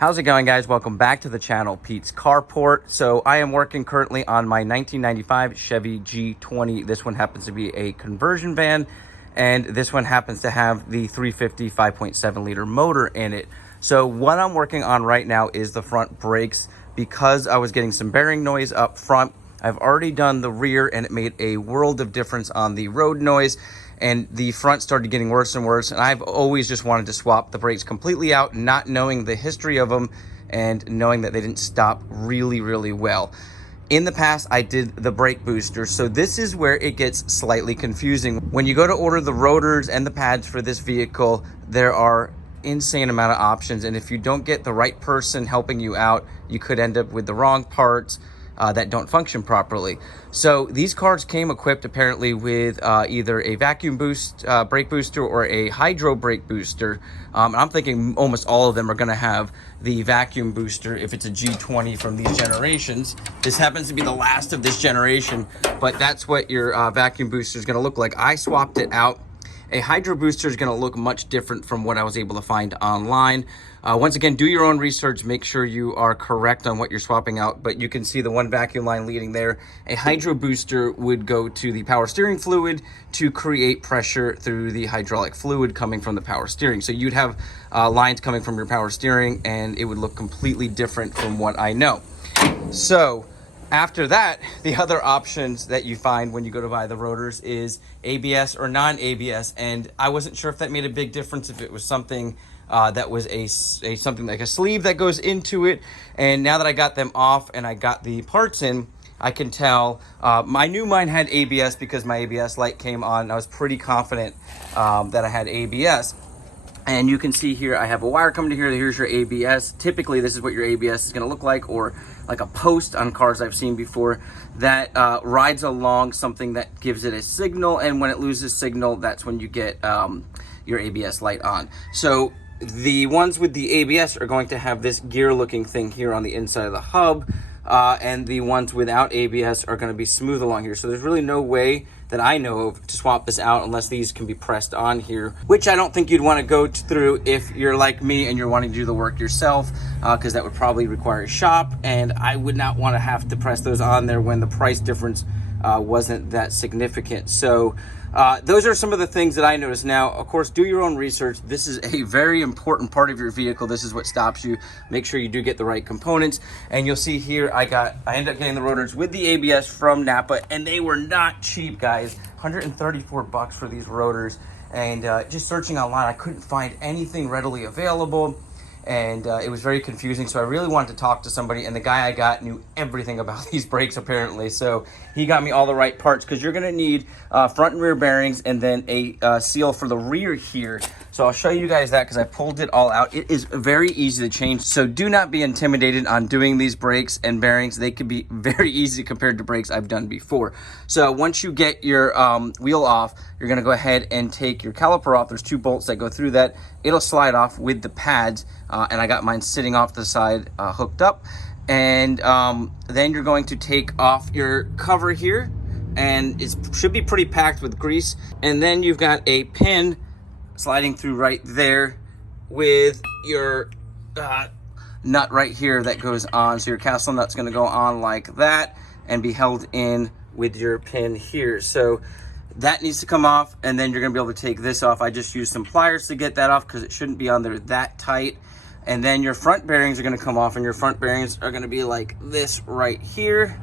How's it going, guys? Welcome back to the channel, Pete's Carport. So I am working currently on my 1995 Chevy G20. This one happens to be a conversion van, and this one happens to have the 350 5.7 liter motor in it. So what I'm working on right now is the front brakes, because I was getting some bearing noise up front. I've already done the rear, and it made a world of difference on the road noise, and the front started getting worse and worse. And I've always just wanted to swap the brakes completely out, not knowing the history of them and knowing that they didn't stop really well. In the past, I did the brake booster, so this is where it gets slightly confusing. When you go to order the rotors and the pads for this vehicle, there are insane amount of options, and if you don't get the right person helping you out, you could end up with the wrong parts that don't function properly. So these cars came equipped apparently with either a vacuum boost brake booster or a hydro brake booster. I'm thinking almost all of them are going to have the vacuum booster if it's a G20 from these generations. This happens to be the last of this generation, but that's what your vacuum booster is going to look like. I swapped it out. A hydro booster is going to look much different from what I was able to find online. Once again, do your own research. Make sure you are correct on what you're swapping out. But you can see the one vacuum line leading there. A hydro booster would go to the power steering fluid to create pressure through the hydraulic fluid coming from the power steering. So you'd have lines coming from your power steering, and it would look completely different from what I know. So after that, the other options that you find when you go to buy the rotors is ABS or non-ABS, and I wasn't sure if that made a big difference, if it was something that was something like a sleeve that goes into it. And now that I got them off and I got the parts in, I can tell. I knew mine had ABS because my ABS light came on. I was pretty confident that I had ABS. And you can see here, I have a wire coming to here. Here's your ABS. Typically, this is what your ABS is going to look like, or like a post on cars I've seen before that rides along something that gives it a signal. And when it loses signal, that's when you get your ABS light on. So the ones with the ABS are going to have this gear-looking thing here on the inside of the hub. And the ones without ABS are going to be smooth along here. So there's really no way that I know of to swap this out unless these can be pressed on here, which I don't think you'd want to go through if you're like me and you're wanting to do the work yourself, because that would probably require a shop, and I would not want to have to press those on there when the price difference wasn't that significant. So those are some of the things that I noticed. Now, of course, do your own research. This is a very important part of your vehicle. This is what stops you. Make sure you do get the right components. And you'll see here, I ended up getting the rotors with the ABS from Napa, and they were not cheap, guys. 134 bucks for these rotors. And just searching online, I couldn't find anything readily available. And it was very confusing, so I really wanted to talk to somebody, and the guy I got knew everything about these brakes apparently, so he got me all the right parts, because you're going to need front and rear bearings, and then a seal for the rear here. So I'll show you guys that, because I pulled it all out. It is very easy to change, so do not be intimidated on doing these brakes and bearings. They can be very easy compared to brakes I've done before. So once you get your wheel off, you're going to go ahead and take your caliper off. There's two bolts that go through that. It'll slide off with the pads, and I got mine sitting off the side hooked up. And then you're going to take off your cover here, and it should be pretty packed with grease. And then you've got a pin sliding through right there with your nut right here that goes on. So your castle nut's going to go on like that and be held in with your pin here. So that needs to come off, and then you're going to be able to take this off. I just used some pliers to get that off because it shouldn't be on there that tight. And then your front bearings are going to come off, and your front bearings are going to be like this right here.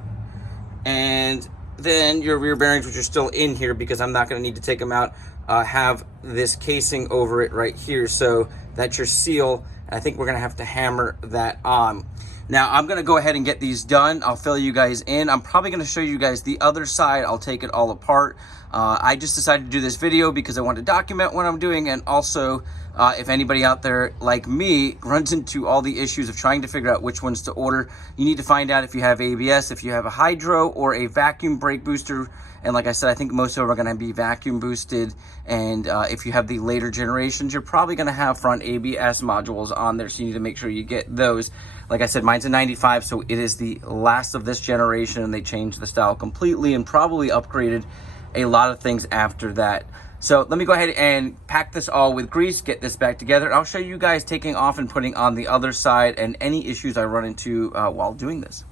And then your rear bearings, which are still in here because I'm not going to need to take them out, have this casing over it right here. So that's your seal. I think we're going to have to hammer that on. Now, I'm going to go ahead and get these done. I'll fill you guys in. I'm probably going to show you guys the other side. I'll take it all apart. I just decided to do this video because I want to document what I'm doing, and also if anybody out there like me runs into all the issues of trying to figure out which ones to order, you need to find out if you have ABS, if you have a hydro or a vacuum brake booster. And like I said, I think most of them are going to be vacuum boosted. And if you have the later generations, you're probably going to have front ABS modules on there, so you need to make sure you get those. Like I said, mine's a 95, so it is the last of this generation, and they changed the style completely and probably upgraded a lot of things after that. So let me go ahead and pack this all with grease, get this back together. I'll show you guys taking off and putting on the other side and any issues I run into while doing this.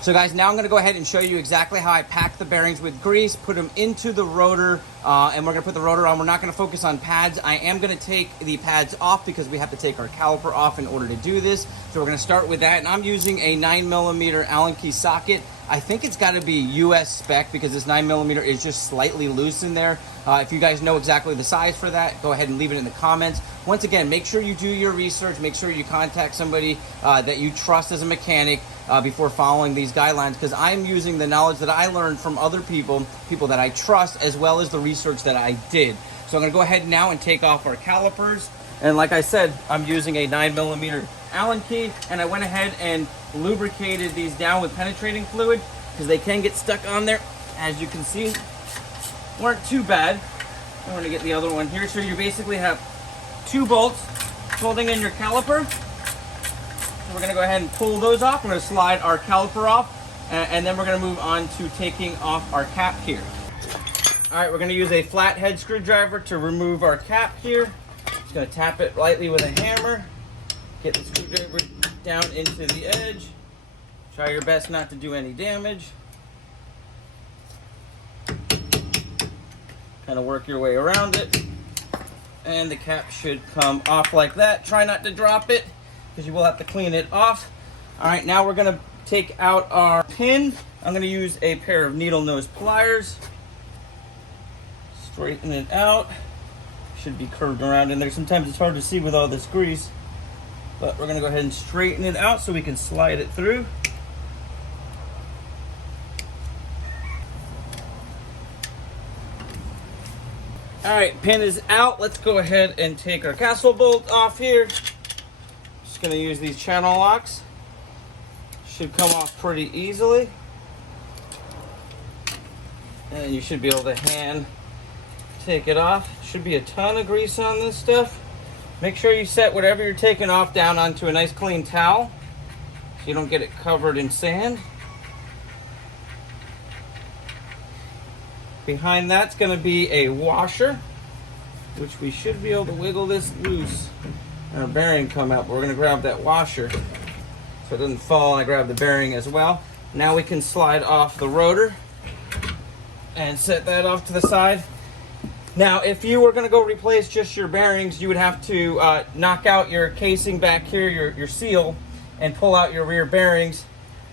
So guys, now I'm gonna go ahead and show you exactly how I pack the bearings with grease, put them into the rotor, and we're gonna put the rotor on. We're not gonna focus on pads. I am gonna take the pads off because we have to take our caliper off in order to do this. So we're gonna start with that, and I'm using a 9mm Allen key socket. I think it's gotta be US spec because this 9mm is just slightly loose in there. If you guys know exactly the size for that, go ahead and leave it in the comments. Once again, make sure you do your research, make sure you contact somebody that you trust as a mechanic before following these guidelines, because I'm using the knowledge that I learned from other people that I trust, as well as the research that I did. So I'm gonna go ahead now and take off our calipers. And like I said, I'm using a 9mm Allen key, and I went ahead and lubricated these down with penetrating fluid because they can get stuck on there. As you can see, weren't too bad. I'm gonna get the other one here. So you basically have 2 bolts holding in your caliper. So we're gonna go ahead and pull those off. We're gonna slide our caliper off, and then we're gonna move on to taking off our cap here. All right, we're gonna use a flathead screwdriver to remove our cap here. Just gonna tap it lightly with a hammer. Get the screwdriver down into the edge. Try your best not to do any damage. Kind of work your way around it. And the cap should come off like that. Try not to drop it, because you will have to clean it off. All right, now we're gonna take out our pin. I'm gonna use a pair of needle nose pliers. Straighten it out. Should be curved around in there. Sometimes it's hard to see with all this grease, but we're gonna go ahead and straighten it out so we can slide it through. All right, pin is out. Let's go ahead and take our castle bolt off here. Just gonna use these channel locks. Should come off pretty easily. And you should be able to hand take it off. Should be a ton of grease on this stuff. Make sure you set whatever you're taking off down onto a nice clean towel so you don't get it covered in sand. Behind that's going to be a washer, which we should be able to wiggle this loose and our bearing come out. But we're going to grab that washer so it doesn't fall, and I grab the bearing as well. Now we can slide off the rotor and set that off to the side. Now, if you were going to go replace just your bearings, you would have to knock out your casing back here, your seal, and pull out your rear bearings.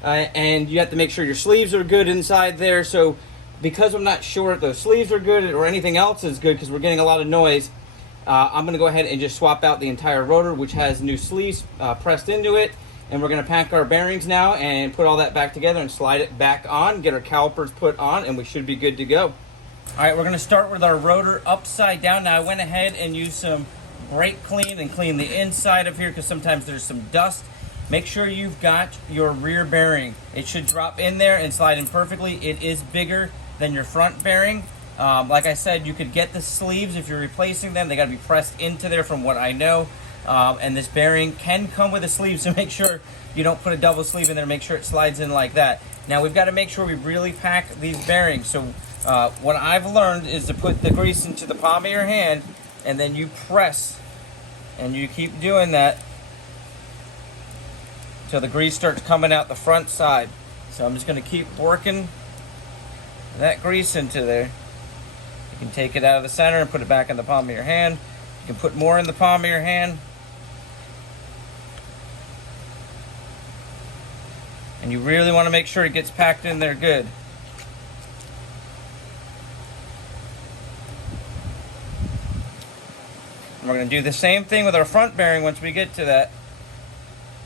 And you have to make sure your sleeves are good inside there. So because I'm not sure if those sleeves are good or anything else is good, because we're getting a lot of noise, I'm going to go ahead and just swap out the entire rotor, which has new sleeves pressed into it. And we're going to pack our bearings now and put all that back together and slide it back on, get our calipers put on, and we should be good to go. All right, we're going to start with our rotor upside down. Now I went ahead and used some brake clean and clean the inside of here because sometimes there's some dust. Make sure you've got your rear bearing. It should drop in there and slide in perfectly. It is bigger than your front bearing. Like I said, you could get the sleeves if you're replacing them. They got to be pressed into there from what I know. And this bearing can come with a sleeve, so make sure you don't put a double sleeve in there. Make sure it slides in like that. Now we've got to make sure we really pack these bearings. So what I've learned is to put the grease into the palm of your hand, and then you press, and you keep doing that until the grease starts coming out the front side. So I'm just going to keep working that grease into there. You can take it out of the center and put it back in the palm of your hand. You can put more in the palm of your hand. And you really want to make sure it gets packed in there good. And we're going to do the same thing with our front bearing once we get to that.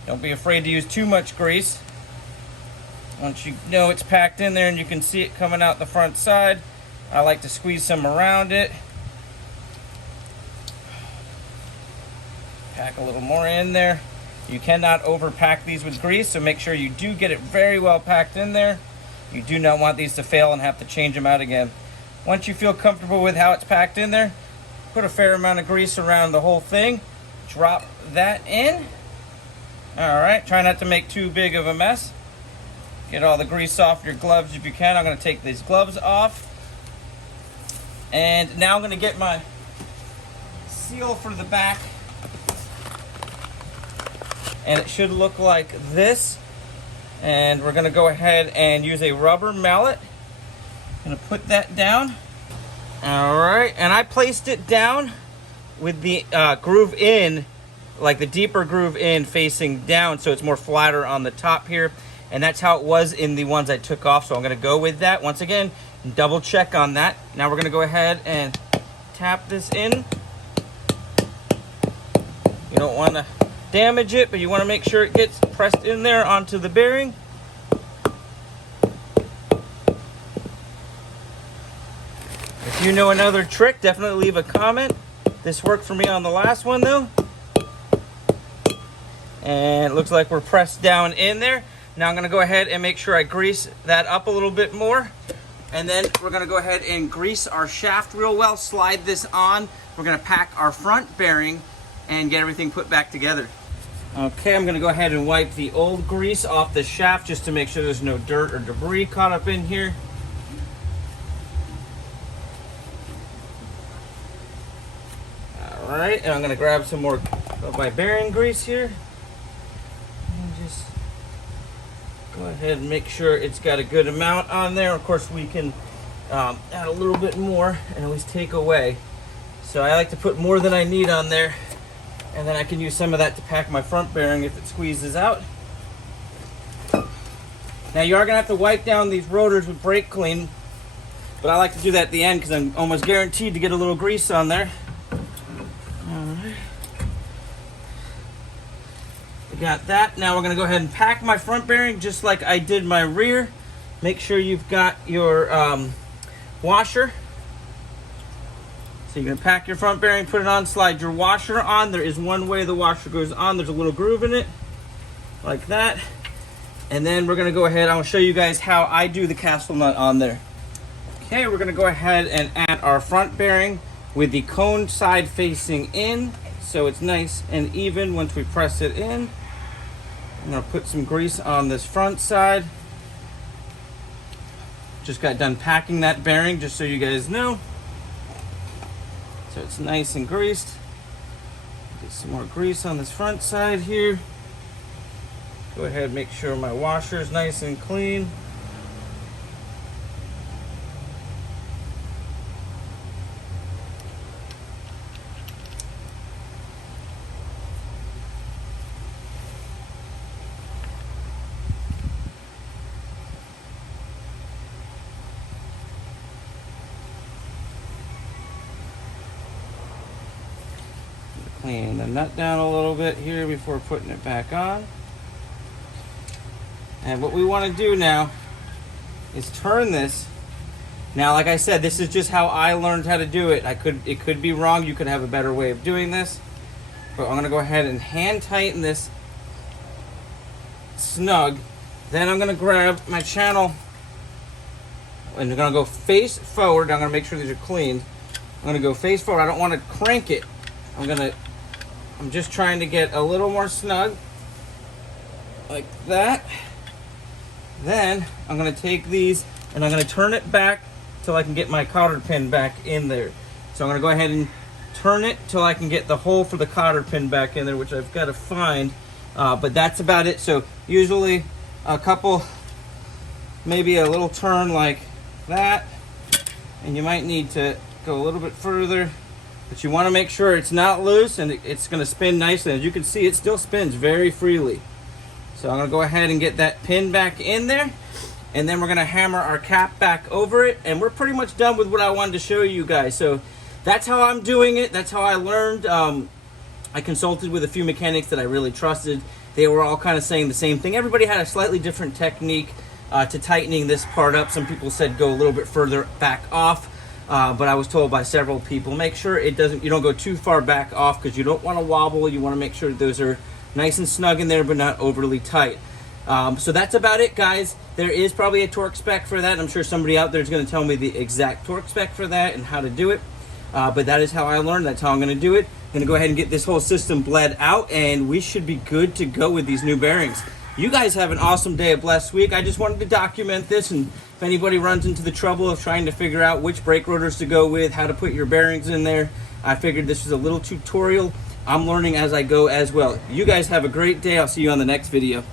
Don't be afraid to use too much grease. Once you know it's packed in there and you can see it coming out the front side, I like to squeeze some around it. Pack a little more in there. You cannot overpack these with grease, so make sure you do get it very well packed in there. You do not want these to fail and have to change them out again. Once you feel comfortable with how it's packed in there, put a fair amount of grease around the whole thing. Drop that in. All right, try not to make too big of a mess. Get all the grease off your gloves if you can. I'm going to take these gloves off. And now I'm going to get my seal for the back. And it should look like this. And we're going to go ahead and use a rubber mallet. I'm going to put that down. All right, and I placed it down with the groove in, like the deeper groove in facing down, so it's more flatter on the top here. And that's how it was in the ones I took off, so I'm gonna go with that. Once again, double check on that. Now we're gonna go ahead and tap this in. You don't wanna damage it, but you wanna make sure it gets pressed in there onto the bearing. If you know another trick, definitely leave a comment. This worked for me on the last one though. And it looks like we're pressed down in there. Now I'm gonna go ahead and make sure I grease that up a little bit more. And then we're gonna go ahead and grease our shaft real well, slide this on. We're gonna pack our front bearing and get everything put back together. Okay, I'm gonna go ahead and wipe the old grease off the shaft just to make sure there's no dirt or debris caught up in here. All right, and I'm gonna grab some more of my bearing grease here. And just go ahead and make sure it's got a good amount on there. Of course, we can add a little bit more and at least take away. So I like to put more than I need on there, and then I can use some of that to pack my front bearing if it squeezes out. Now you are gonna have to wipe down these rotors with brake clean, but I like to do that at the end because I'm almost guaranteed to get a little grease on there. Got that. Now we're going to go ahead and pack my front bearing just like I did my rear. Make sure you've got your washer. So you're going to pack your front bearing, put it on, slide your washer on. There is one way the washer goes on. There's a little groove in it, like that. And then we're going to go ahead. I'll show you guys how I do the castle nut on there. Okay, we're going to go ahead and add our front bearing with the cone side facing in, so it's nice and even once we press it in. I'm gonna put some grease on this front side. Just got done packing that bearing, just so you guys know. So it's nice and greased. Get some more grease on this front side here. Go ahead and make sure my washer is nice and clean. Clean the nut down a little bit here before putting it back on. And what we want to do now is turn this. Now, like I said, this is just how I learned how to do it. It could be wrong. You could have a better way of doing this. But I'm going to go ahead and hand tighten this snug. Then I'm going to grab my channel and I'm going to go face forward. I'm going to make sure these are cleaned. I'm going to go face forward. I don't want to crank it. I'm just trying to get a little more snug, like that. Then I'm going to take these and I'm going to turn it back till I can get my cotter pin back in there. So I'm going to go ahead and turn it till I can get the hole for the cotter pin back in there, which I've got to find. But that's about it. So usually a couple, maybe a little turn like that, and you might need to go a little bit further. But you want to make sure it's not loose and it's going to spin nicely. As you can see, it still spins very freely. So I'm going to go ahead and get that pin back in there. And then we're going to hammer our cap back over it. And we're pretty much done with what I wanted to show you guys. So that's how I'm doing it. That's how I learned. I consulted with a few mechanics that I really trusted. They were all kind of saying the same thing. Everybody had a slightly different technique to tightening this part up. Some people said go a little bit further back off. But I was told by several people, make sure you don't go too far back off because you don't want to wobble. You want to make sure those are nice and snug in there, but not overly tight. So that's about it, guys. There is probably a torque spec for that. And I'm sure somebody out there is going to tell me the exact torque spec for that and how to do it. But that is how I learned. That's how I'm going to do it. I'm going to go ahead and get this whole system bled out, and we should be good to go with these new bearings. You guys have an awesome day, a blessed week. I just wanted to document this, and if anybody runs into the trouble of trying to figure out which brake rotors to go with, how to put your bearings in there, I figured this was a little tutorial. I'm learning as I go as well. You guys have a great day. I'll see you on the next video.